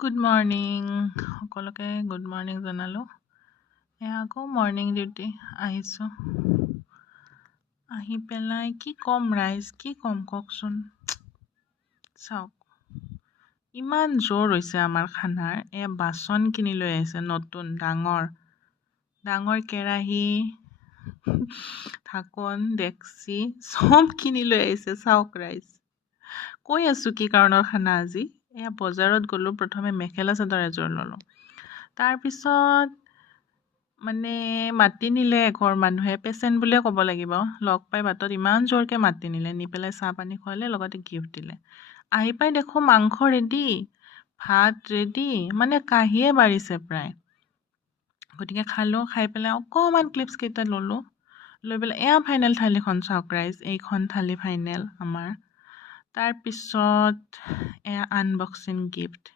Good morning সকলোকে good morning জনালোঁ। এয়া আকৌ মৰ্ণিং ডিউটি আহিছোঁ। আহি পেলাই কি ক'ম ৰাইজ, কি ক'ম কওকচোন। চাওক, ইমান জোৰ হৈছে আমাৰ খানাৰ। এয়া বাচন কিনি লৈ আহিছে নতুন ডাঙৰ ডাঙৰ কেৰাহী, ঢাকন, ডেক্সি চব কিনি লৈ আহিছে। চাওক ৰাইজ, কৈ আছোঁ কি কাৰণৰ খানা আজি। এয়া বজাৰত গ'লোঁ, প্ৰথমে মেখেলা চাদৰ এযোৰ ল'লোঁ। তাৰপিছত মানে মাতি নিলে এঘৰ মানুহে, পেচেণ্ট বুলিয়ে ক'ব লাগিব। লগ পাই বাটত ইমান জোৰকৈ মাতি নিলে, নি পেলাই চাহ পানী খুৱালে, লগতে গিফ্ট দিলে। আহি পাই দেখোঁ মাংস ৰেডি, ভাত ৰেডি, মানে কাঁহীয়ে বাঢ়িছে প্ৰায়। গতিকে খালোঁ, খাই পেলাই অকণমান ক্লিপছ কেইটা ল'লোঁ। লৈ পেলাই এয়া ফাইনেল থালিখন চাওক ৰাইজ, এইখন থালি ফাইনেল আমাৰ। তাৰপিছত এয়া আনবক্সিং গিফ্ট।